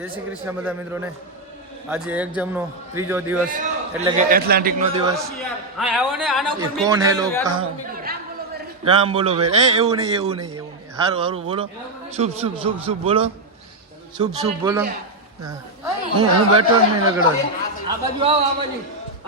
જય શ્રી કૃષ્ણ બધા મિત્રોને. આજે એક્ઝામનો ત્રીજો દિવસ એટલે કે એટલાન્ટિકનો દિવસ. કોણ હે લોગ કહા રામ બોલો ભાઈ. એવું નહીં હારું બોલો. શુભ શુભ શુભ શુભ બોલો. શુભ શુભ બોલો. હું બેઠો જ નહીં રગડો. આ બાજુ આવો આ બાજુ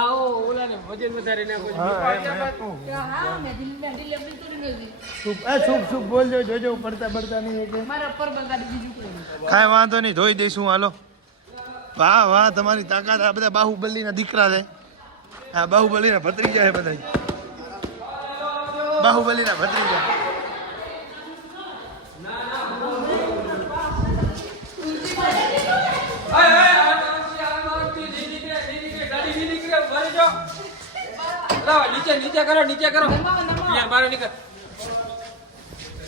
આવો ઓલાને વજન વધારે નાખો. શુભ શુભ બોલજો. જોજો પડતા નહીં કે કાંઈ વાંધો નહીં, ધોઈ દઈશું. હાલો. વાહ તમારી તાકાત. આ બધા બાહુબલીના દીકરા છે. હા, બાહુબલીના ભત્રીજા છે બધા. બાહુબલીના ભત્રીજા. નીચે કરો બહાર નીકળ.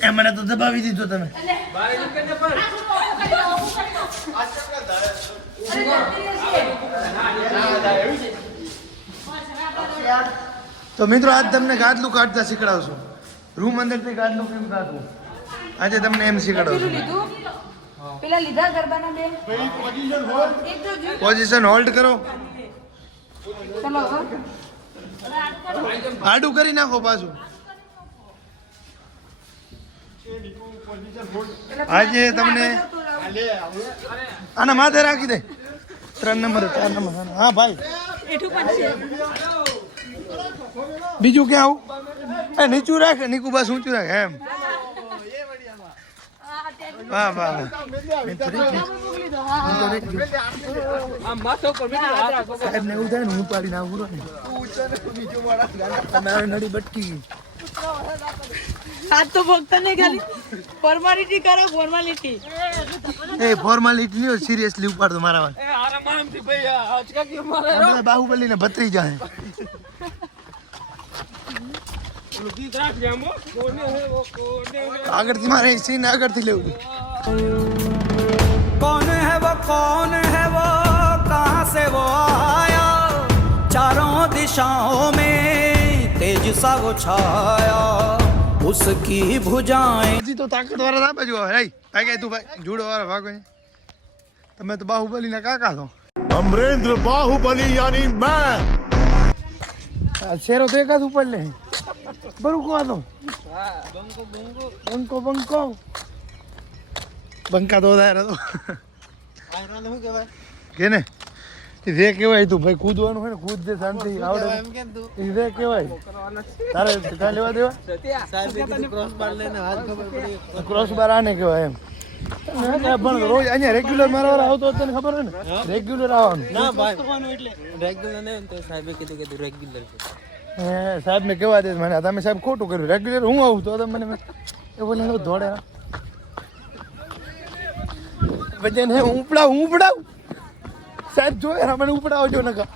એ મને તો દબાવી દીધો તમે. બહાર નીકળ પર તો મિત્રો આજ તમને ગાદલું કાઢતા શીખડાવશું. રૂમ અંદરથી ગાદલું કેમ કાઢવું આજે તમને એમ શીખડાવશું. પેલા લીધા ગરબાના બે પોઝિશન હોલ્ડ કરો. ચલો આડું કરી નાખો પાછું. આજે તમને આના માથે રાખી દે. 3 નંબર 4 નંબર. હા ભાઈ, બીજું ક્યાં આવું? નીચું રાખ. નીકુ બસ ઊંચું રાખ એમ. વાહ સાહેબ ને એવું થાય ને હું પાડી ના પૂરો ને નડી બટકી. હાથ તો ભોગતા નહીં, ખાલી ફોર્માલિટી કરો. ફોર્માલિટી નહીં હોય. સિરિયસલી ઉપાડતો મારા વાત. બાહુબલી ને ભત્રી જાય. આગળથી મારે સીન આગળથી લેવું. कौन है वो कहाँ से वो आया, चारों दिशाओं में तेज सा वो छाया, उसकी भुजाएं. હજી તો તાકાત વાળા ના બાજુ આવે. ભાઈ તું ભાઈ જુડો વાળા ભાગો. તમે તો બાહુબલી ના કાકા છો. अमरेंद्र बाहुबली यानी मैं. શેરો તો એકાદ ઉપર લે. બરુકો આનો બંકો બંકા તો વધારે હતો કે ને. રે કેવાય તું ભાઈ કૂદવાનું હોય ને કૂદ દે શાંતિ આવડે. રે કેવાય તારે કાંઈ લેવા દેવા. ક્રોસ બાર આને કેવાય એમ. પણ રોજ અહીંયા રેગ્યુલર મારા આવતો તને ખબર હોય ને. રેગ્યુલર આવવાનું. ના ભાઈ રેગ્યુલર નહીં તો સાહેબે કીધું રેગ્યુલર છે. સાહેબ ને કેવા દે મને તમે સાહેબ ખોટું કર્યું. રેગ્યુલર હું આવું તો મને એ બોલે દોડે વજન હે. ઉપડાવ સાહેબ જોયે મને ઉપડાવજો નકા.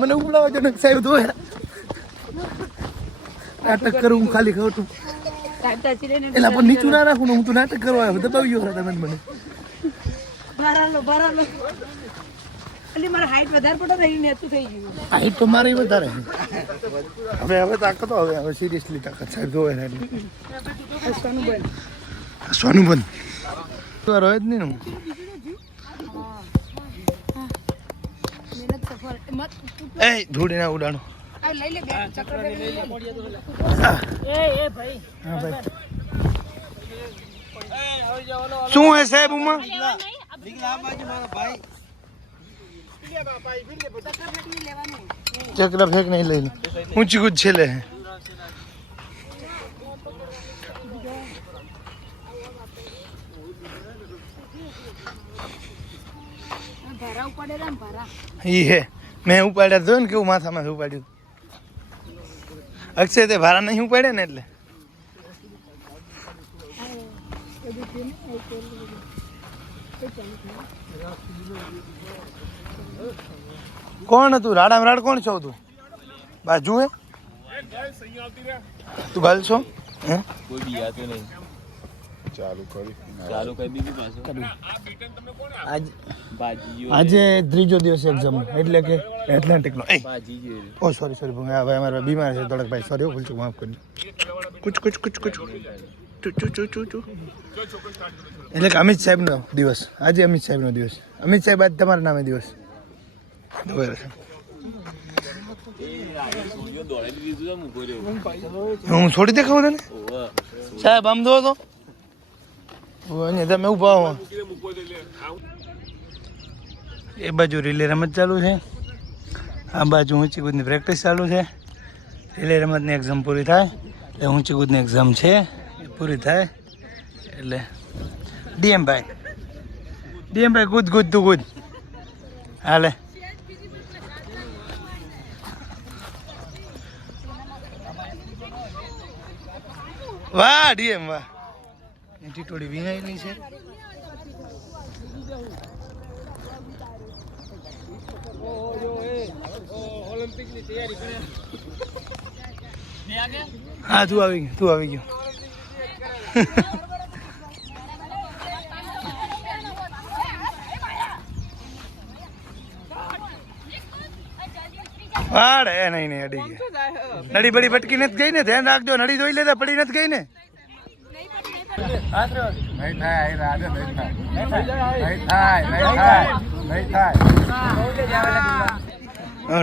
મને ઉપડાવજો નકા સાહેબ જોયે. નાટક કરું હું ખાલી ખોટું. એલા પણ નીચું ના રાખું ને હું તો નાટક કરવા આવ્યો. દબાવી ગયો તમે મને. બરાબર એટલે મારા હાઈટ વધારે પડે રહી ને તું થઈ ગયું. હાઈટ તો મારી વધારે. હવે તાકાત હવે સિરિયસલી તાકાત સાહેબ જોવે ને. સોનુબન રોય જ નહીં ને. એ ધૂળી ના ઉડાણો. લઈ લે બે ચક્કર એ ભાઈ. હા ભાઈ શું હે સાહેબ ઉમા? ચક્ર ફેંક નહીં લઈ લે. ઊંચી કૂદ છેલે હે. ઈ હે મેં ઉપાડ્યા જો ને કેવું માથામાં ઉપાડ્યું. અક્ષય તે ભારા નહીં ઉપાડે ને એટલે. કોણ તું રાડા રાડ કોણ છો તું? બાજુ હે તું બાલ છો હે? કોઈ બી આતો નહીં. ચાલુ કરી દીધી પાછો. આજે ત્રીજો દિવસ એક્ઝામ એટલે કે એટલાન્ટિક નો. ઓ સોરી ભાઈ અમારા બીમાર છે થોડાક ભાઈ. સોરી ભૂલ ચૂક માફ કરી. કુછ એટલે કે અમિત સાહેબનો દિવસ આજે અમિત સાહેબનો દિવસ અમિત સાહેબ આજ તમારા નામે દિવસ હું છોડી દેખાવું તને સાહેબ આમ દો તો તમે ઉભા હો એ બાજુ રિલે રમત ચાલુ છે આ બાજુ ઊંચી કૂદની પ્રેક્ટિસ ચાલુ છે રિલે રમતની એક્ઝામ પૂરી થાય એટલે ઊંચી કૂદની એક્ઝામ છે એ પૂરી થાય એટલે ડીએમભાઈ કૂદ તું કૂદ હાલે વાહ ડીએમ વાહ ટીટોડી વિનાયેલી છે હા તું આવી ગયો વાડ એ નહીં અડી ગઈ નડી બડી પટકી નથી ગઈ ને ધ્યાન રાખજો નડી જોઈ લેતા પડી નથી ગઈ ને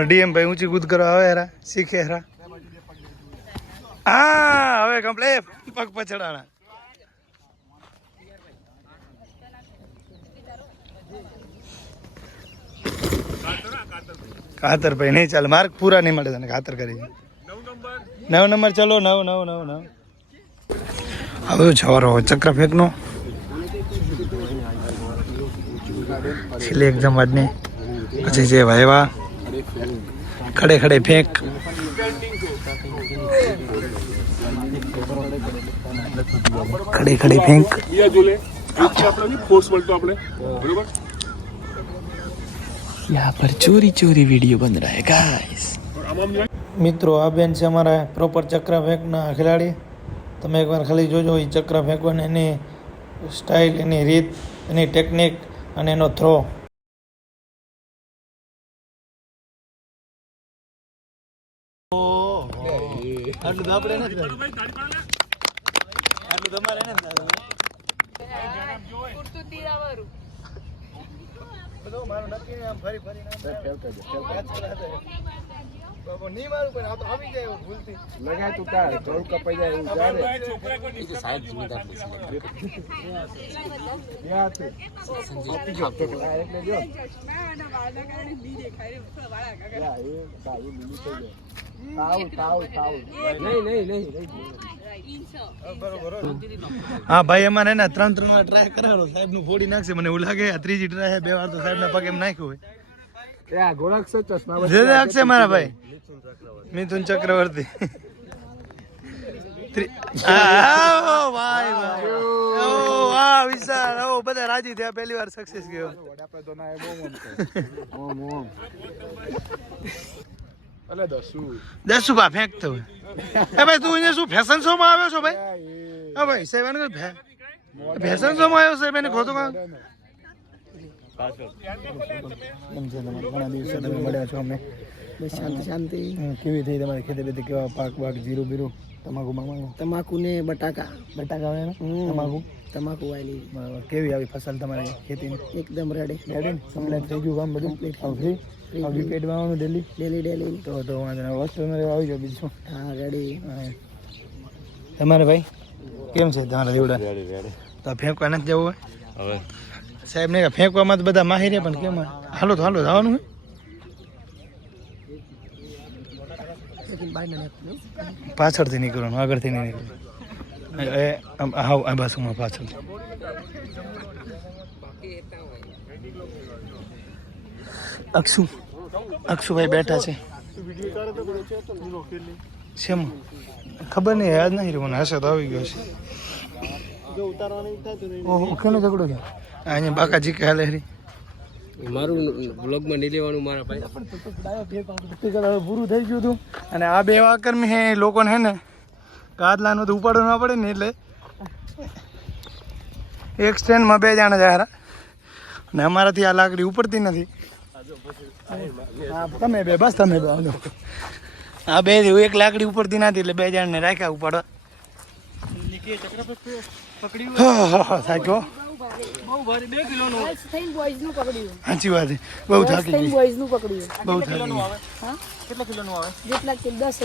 ડીએમ ભાઈ ઊંચી કૂદ કરવા આવે હેરા શીખે હેરા હા હવે કમ્પ્લેટ પગ પછડાણા ખાતર ભાઈ નહીં ચાલે માર્ક પૂરા નહીં મળે તને ખાતર કરી 9 નંબર ચલો 9 હવે જવારો ચક્ર ફેંકનો છેલ્લી એક્ઝામ આજની પછી જે વાયવા ખડે ફેંક ખડે ફેંક यहाँ पर चोरी वीडियो बन रहा है गाइस મિત્રો આ બેન છે અમારા પ્રોપર ચક્ર ફેંકના ખેલાડી તમે એકવાર ખાલી જોજો એ ચક્ર ફેંકવાની એની સ્ટાઇલ એની રીત એની ટેકનિક અને એનો થ્રો આટલું તો આપણે નથી આટલું તમારે નથી બધું મારું નક્કી ને આમ ફરી બાબો નહીં મારું પણ આ તો આવી જાય ભૂલથી લગાય તું તાર થોડું કપાઈ જાય એવું ચાલે એ જે સાહેબ જીવતા છે યાર છે સંજીવ આપતો એટલે જો ના વાળા કારણે બી દેખાય રે વાળા કાકા એ સાહેબ મિલી થઈ જાય તાવ નહીં બરોબર હા ભાઈ અમારે ને 3 વાર ટ્રાય કરાવો સાહેબ નું ફોડી નાખશે મને એવું લાગે આ ત્રીજી ટ્રાય 2 વાર તો સાહેબ ના પગ એમ નાખ્યું હોય એ ગોળક્ષ ચશ્મા જે રાખશે મારા ભાઈ મિથુન ચક્રવર્તી વાહ વિશાલ બધા રાજી થયા પહેલી વાર સક્સેસ ગયો દસુ બા ફેંકતો હોય ભાઈ તું અહીંયા શું ફેશન શો માં આવ્યો છો ભાઈ હા ભાઈ સાહેબ ફેશન શો માં આવ્યો સાહેબ એને ખોટું કામ ઘણા દિવસો તમે મળ્યા છો અમને શાંતિ કેવી થઈ તમારી ખેતી બેતી કેવા પાક જીરું બીરું તમાકુ ને બટાકા તમાકુ વાયેલી કેવી આવી ફસલ તમારી ખેતીની એકદમ રેડી કમ્પ્લીટ થઈ ગયું કામ બધું ફ્રી વિકેટ વાવવાનું ડેલી તો વાંધો નહીં હોસ્ટેલમાં આવી જાવ બીજું હા રેડી તમારે ભાઈ કેમ છે તમારા દેવડા તો ફેંકવા નથી જવું હોય હવે સાહેબ ને ફેંકવામાં તો બધા માહિર પણ કેમ હાલો જવાનું પાછળથી નીકળવાનું આગળથી નહીં નીકળવાનું આ બાજુમાં પાછળ અક્ષુભાઈ બેઠા છે શેમ ખબર નહીં યાદ નહીં મને હશે તો આવી ગયો છે ઓહો કેનો ઝઘડો છે અહીંયા બાકાજી કે હાલે હરી મારું બ્લોગમાં નહીં લેવાનું મારા ભાઈ પૂરું થઈ ગયું હતું અને આ બે વાકર્મી હે લોકોને હે ને કાદલાનું તો ઉપાડવું ના પડે ને એટલે એક સ્ટેન્ડમાં 2 જણા જાય ને અમારાથી આ લાકડી ઉપડતી નથી તમે બે આ બે એક લાકડી ઉપડતી નથી એટલે 2 જણને રાખ્યા ઉપાડવા થાક્યો. Girls થઈને boys નું પકડ્યું. સાચી વાત છે. બહુ Girls થાકી થઈને ગઈ. boys નું પકડ્યું. બહુ થાકી ગઈ. હા? કેટલા કિલોનું આવે? જેટલા કે 10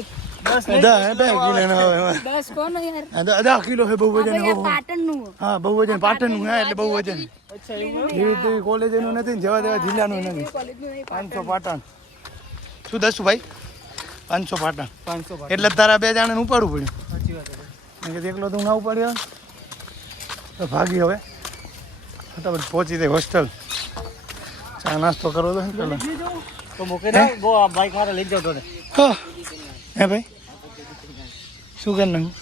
દસ કિલો ના આવે. 10 કોનો યાર? 10 કિલો છે બહુ વજન. આપણે પાટણનું. હા બહુ વજન પાટણનું હા એટલે બહુ વજન. એવી કોલેજનું નથી ને જવા દેવા જિલ્લાનું નથી. કોલેજનું નહીં. 500 પાટણ. શું દસું ભાઈ? 500 પાટણ. એટલે તારા 2 જણાને ઉપાડવું પડ્યું. કે એકલો તું ના ઉપાડ્યો તો ભાગી હવે ફટાફટ પહોંચી દે હોસ્ટેલ. ચા નાસ્તો કરવો તો પેલા તો મૂકી દો બો આ બાઈક મારે લઈ જાવ તો હે ભાઈ શું કર નાખું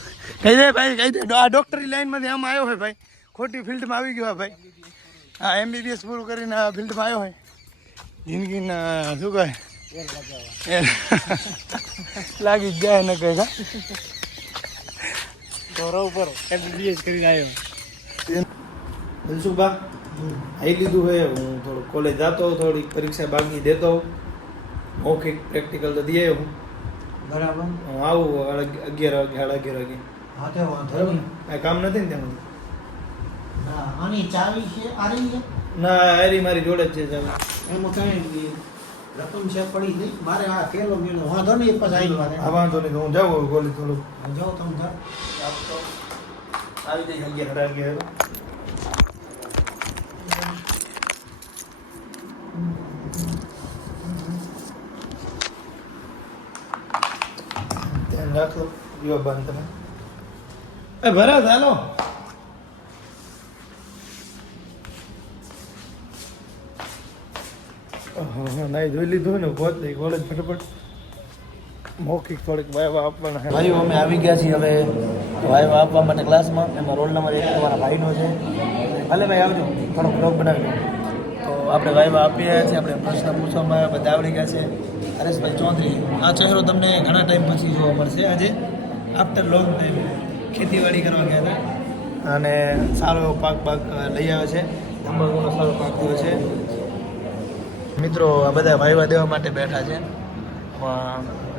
કહી દે ભાઈ કહી દે આ ડૉક્ટરી લાઈનમાંથી આમ આવ્યો હોય ભાઈ ખોટી ફિલ્ડમાં આવી ગયો હોય ભાઈ હા MBBS પૂરું કરીને આ ફિલ્ડમાં આવ્યો હોય જિંદગીના શું કહે લાગી જ જાય ને કહે ગૌરવ ઉપર MBBS કરીને આવ્યો. દિલસુખબા આવી લીધું હોય હું થોડું કોલેજ જતો થોડીક પરીક્ષા બાકી દેતો મૌખિક પ્રેક્ટિકલ તો દઈએ હું બરાબર. હું આવું 11 વાગે 11:30 વાગે હા તે વાંધો બરાબર ને નહીં. કાંઈ કામ નથી ને ત્યાં હા, આની ચાવી છે આ રહી છે ના હારી મારી જોડે જ છે ચાલો એમાં કઈ રકમ છે પડી ગઈ મારે આ કેલો મેલો વાંધો નહીં પછી આવી મારે હા વાંધો નહીં તો હું જાઉં કોલેજ થોડું જાઓ તમે જાઓ. આવી જઈશ 11 વાગે ધ્યાન રાખો યુવા બાન તમે એ ભરા ચાલો નહીં જોઈ લીધું ને પહોંચ નહીં કોલેજ ફટાફટ મૌખિક થોડીક વાયવા આપવાના છે ભાઈઓ અમે આવી ગયા છીએ હવે વાયવા આપવા માટે ક્લાસમાં એમાં રોલ નંબર 1 તમારા ભાઈનો છે ભલે ભાઈ આવજો થોડો બ્લોગ બનાવજો તો આપણે વાયવા આપી રહ્યા છીએ આપણે પ્રશ્ન પૂછવામાં આવ્યા બધા આવડી ગયા છે હરેશભાઈ ચૌધરી આ ચહેરો તમને ઘણા ટાઈમ પછી જોવા મળશે આજે આફ્ટર લોંગ ટાઈમ ખેતીવાડી કરવા ગયા હતા અને સારો એવો પાક લઈ આવે છે તંબાકુનો સારો પાક થયો છે મિત્રો આ બધા વાયવા દેવા માટે બેઠા છે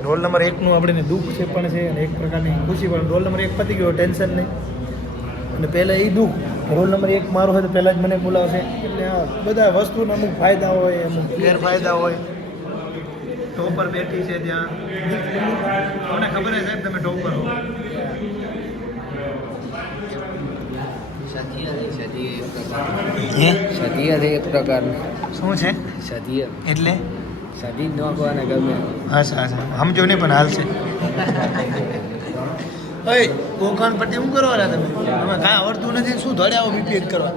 રોલ નંબર 1નું આપણે દુઃખ છે પણ છે અને એક પ્રકારની ખુશી પણ રોલ નંબર 1 પતી ગયો ટેન્શન નહીં અને પહેલાં એ દુઃખ રોલ નંબર 1 મારો હોય તો પહેલાં જ મને બોલાવશે એટલે આ બધા વસ્તુના અમુક ફાયદા હોય અમુક ગેરફાયદા હોય ટોપર બેઠી છે ત્યાં મને ખબર છે સાહેબ તમે ટોપર હો સદીય છે એક પ્રકારનું શું છે સદીય એટલે સદી ન કોને ગમે અચ્છા સમજો નહીં પણ હાલ છે ઓય કોકણ પટ્ટી શું કરવાના તમે તમે કાંઈ આવડતું નથી શું ધોડે આવો બીપીએડ કરવા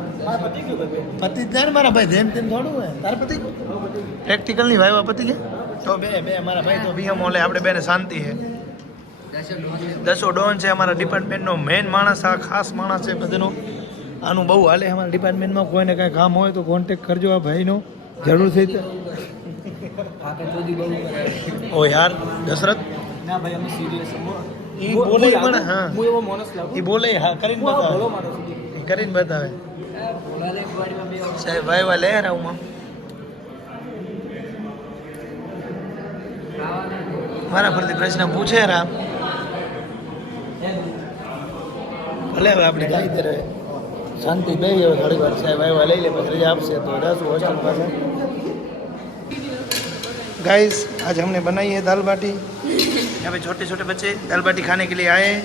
પતિ જ ને મારા ભાઈ જેમ તેમ થોડું હોય તારે પતિ પ્રેક્ટિકલની વાયવા પતિ કે તો બે મારા ભાઈ તો બીએમ ઓલે આપણે બેને શાંતિ છે દસો ડોન છે અમારા ડિપાર્ટમેન્ટનો મેઇન માણસ આ ખાસ માણસ છે બધાનો આનું બહુ હાલે અમારા ડિપાર્ટમેન્ટમાં કોઈને કાંઈ કામ હોય તો કોન્ટેક્ટ કરજો આ ભાઈનો જરૂર થઈ તો ઓ યાર દશરથ ના ભાઈ અમે સિરિયસ એ બોલે પણ હા હું એવો માણસ લાગુ એ બોલે હા કરીને બતાવે એ કરીને બતાવે સાહેબ ભાઈ વા લે રહું મારા પરથી પ્રશ્ન પૂછે રામ ભલે હવે આપણે ગાઈ દે શાંતિ બે હવે થોડી વાર સાહેબ ભાઈ લઈ લે પછી રજા આપશે તો જશું હોસ્ટેલ પાસે गाइस आज हमने बनाई है दाल बाटी यहाँ पे छोटे छोटे बच्चे दाल बाटी खाने के लिए आए हैं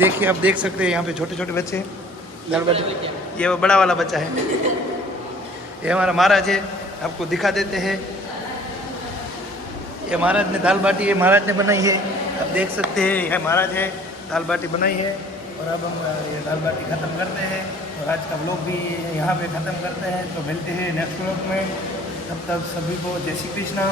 देखिए आप देख सकते हैं यहाँ पे छोटे छोटे बच्चे दाल बाटी ये वो बड़ा वाला बच्चा है ये हमारा महाराज है आपको दिखा देते हैं ये महाराज ने दाल बाटी है महाराज ने बनाई है आप देख सकते हैं यह महाराज है दाल बाटी बनाई है और अब हम ये दाल बाटी ख़त्म करते हैं और आज का व्लॉग भी यहाँ पे ख़त्म करते हैं तो मिलते हैं नेक्स्ट व्लॉग में तब तक सभी को जय श्री कृष्णा।